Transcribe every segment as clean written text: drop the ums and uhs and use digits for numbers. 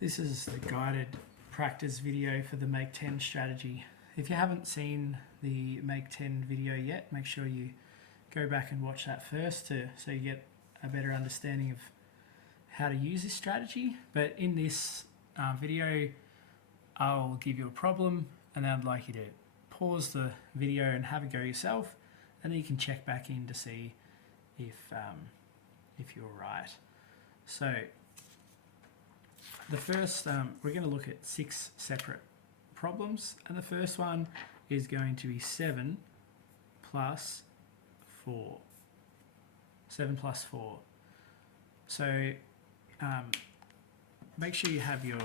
This is the guided practice video for the Make 10 strategy. If you haven't seen the Make 10 video yet, make sure you go back and watch that first so you get a better understanding of how to use this strategy. But in this video, I'll give you a problem and then I'd like you to pause the video and have a go yourself, and then you can check back in to see if you're right. So the first, we're going to look at 6 separate problems, and the first one is going to be 7 plus 4. 7 plus 4. So make sure you have your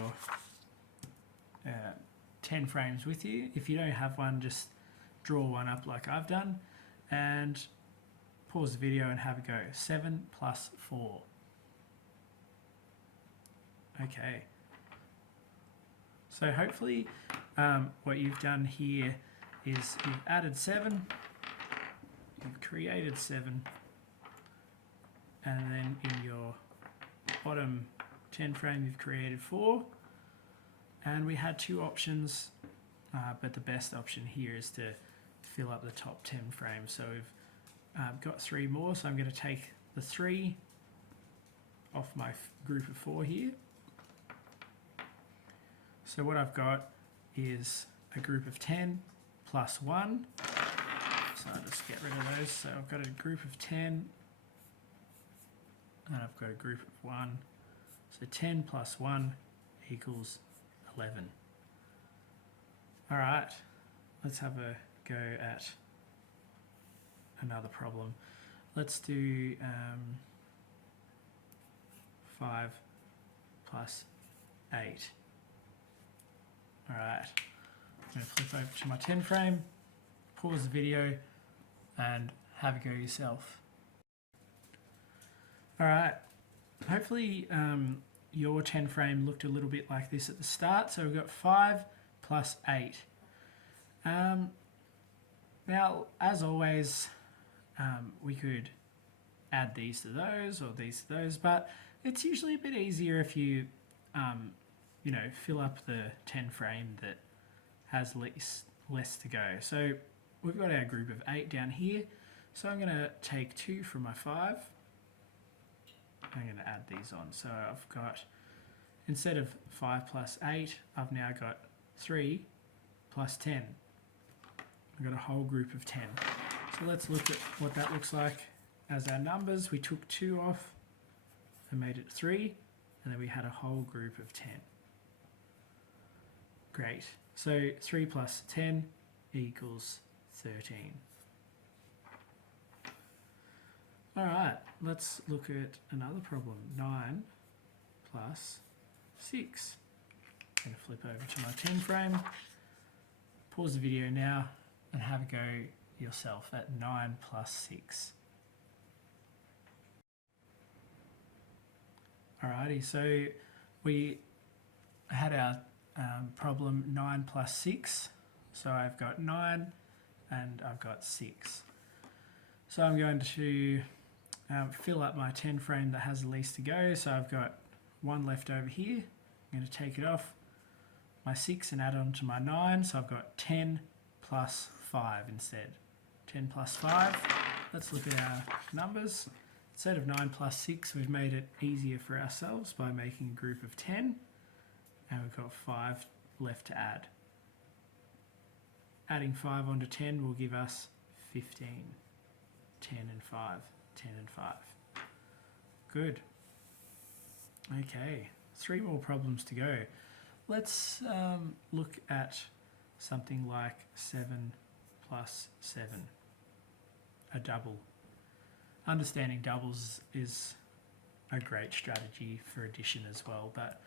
10 frames with you. If you don't have one, just draw one up like I've done and pause the video and have a go. 7 plus 4. Okay. So hopefully what you've done here is you've added 7, you've created 7, and then in your bottom 10 frame you've created 4. And we had 2 options, but the best option here is to fill up the top 10 frames. So we've got 3 more, so I'm going to take the 3 off my group of 4 here. So what I've got is a group of 10 plus 1. So I'll just get rid of those. So I've got a group of 10 and I've got a group of 1. So 10 plus 1 equals 11. All right, let's have a go at another problem. Let's do 5 plus 8. All right, I'm going to flip over to my 10 frame, pause the video, and have a go yourself. All right, hopefully your 10 frame looked a little bit like this at the start. So we've got 5 plus 8. Now, as always, we could add these to those or these to those, but it's usually a bit easier if you fill up the 10 frame that has less to go. So we've got our group of 8 down here. So I'm going to take 2 from my 5. I'm going to add these on. So I've got, instead of 5 plus 8, I've now got 3 plus 10. I've got a whole group of 10. So let's look at what that looks like as our numbers. We took 2 off and made it 3, and then we had a whole group of 10. Great. So 3 plus 10 equals 13. All right, let's look at another problem. 9 plus 6. I'm going to flip over to my 10 frame, pause the video now, and have a go yourself at 9 plus 6. Alrighty, so we had our problem 9 plus 6. So I've got 9 and I've got 6. So I'm going to fill up my 10 frame that has the least to go. So I've got 1 left over here. I'm going to take it off my 6 and add on to my 9. So I've got 10 plus 5 instead. 10 plus 5. Let's look at our numbers. Instead of 9 plus 6, we've made it easier for ourselves by making a group of 10. And we've got 5 left to add. Adding 5 onto 10 will give us 15. 10 and 5. 10 and 5. Good. Okay, 3 more problems to go. Let's look at something like 7 plus 7. A double. Understanding doubles is a great strategy for addition as well, but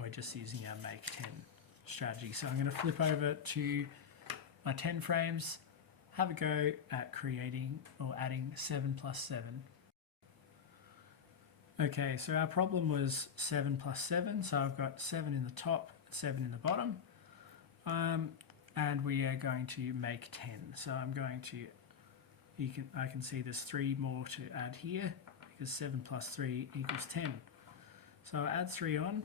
we're just using our make 10 strategy. So I'm going to flip over to my 10 frames, have a go at creating or adding 7 plus 7. Okay, so our problem was 7 plus 7, so I've got 7 in the top, 7 in the bottom, and we are going to make 10. So I'm going to, I can see there's 3 more to add here, because 7 plus 3 equals 10. So I'll add 3 on,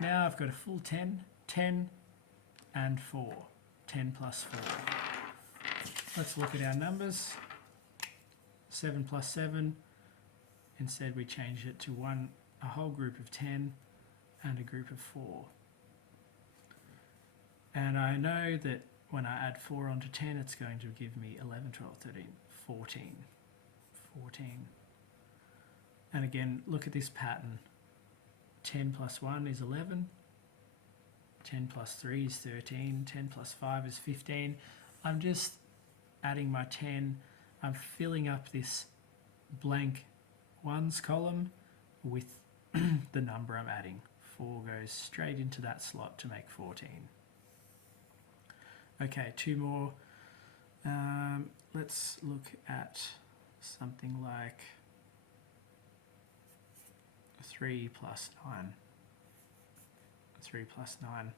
Now I've got a full 10, 10 and 4. 10 plus 4. Let's look at our numbers. 7 plus 7. Instead we changed it to a whole group of 10 and a group of 4. And I know that when I add 4 onto 10, it's going to give me 11, 12, 13, 14. 14. And again, look at this pattern. 10 plus 1 is 11. 10 plus 3 is 13. 10 plus 5 is 15. I'm just adding my 10. I'm filling up this blank ones column with the number I'm adding. 4 goes straight into that slot to make 14. Okay, 2 more. Let's look at something like 3 plus 9. 3 plus 9.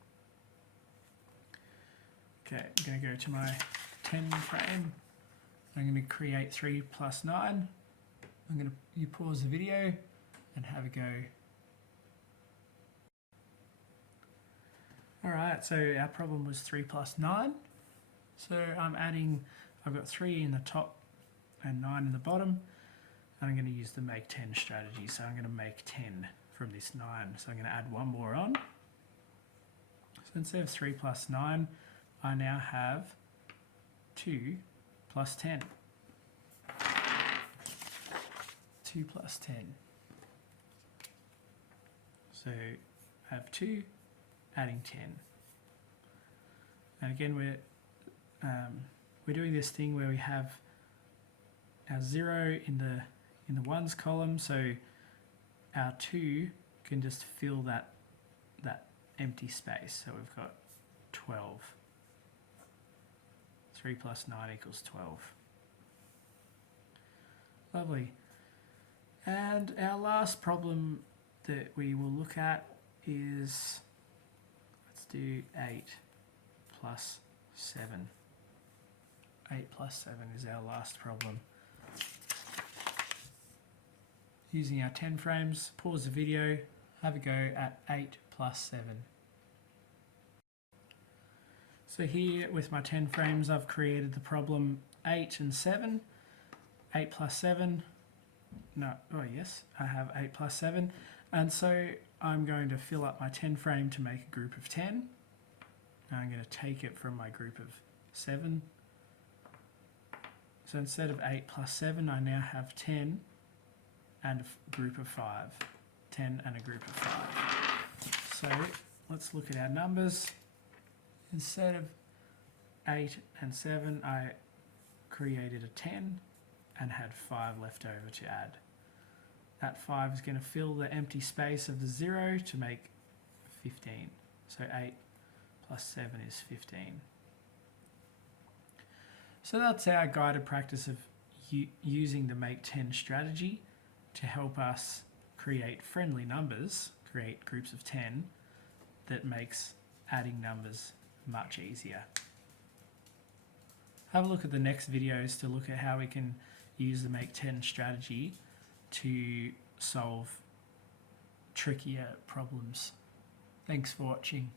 Okay, I'm going to go to my 10 frame. I'm going to create 3 plus 9. You pause the video and have a go. Alright, so our problem was 3 plus 9. So I've got 3 in the top and 9 in the bottom. And I'm going to use the make 10 strategy. So I'm going to make 10 from this 9. So I'm going to add 1 more on. So instead of 3 plus 9, I now have 2 plus 10. 2 plus 10. So I have 2, adding 10. And again, we're doing this thing where we have our 0 in the ones column, so our 2 can just fill that empty space. So we've got 12. 3 plus 9 equals 12. Lovely. And our last problem that we will look at is, let's do 8 plus 7. 8 plus 7 is our last problem. Using our 10 frames, pause the video, have a go at 8 plus 7. So here with my 10 frames, I've created the problem 8 and 7. 8 plus 7. No, oh yes, I have 8 plus 7. And so I'm going to fill up my 10 frame to make a group of 10. Now I'm going to take it from my group of 7. So instead of 8 plus 7, I now have 10 and a group of 5. 10 and a group of 5. So let's look at our numbers. Instead of 8 and 7, I created a 10 and had 5 left over to add. That 5 is going to fill the empty space of the 0 to make 15. So 8 plus 7 is 15. So that's our guided practice of using the make 10 strategy to help us create friendly numbers, create groups of 10 that makes adding numbers much easier. Have a look at the next videos to look at how we can use the make 10 strategy to solve trickier problems. Thanks for watching.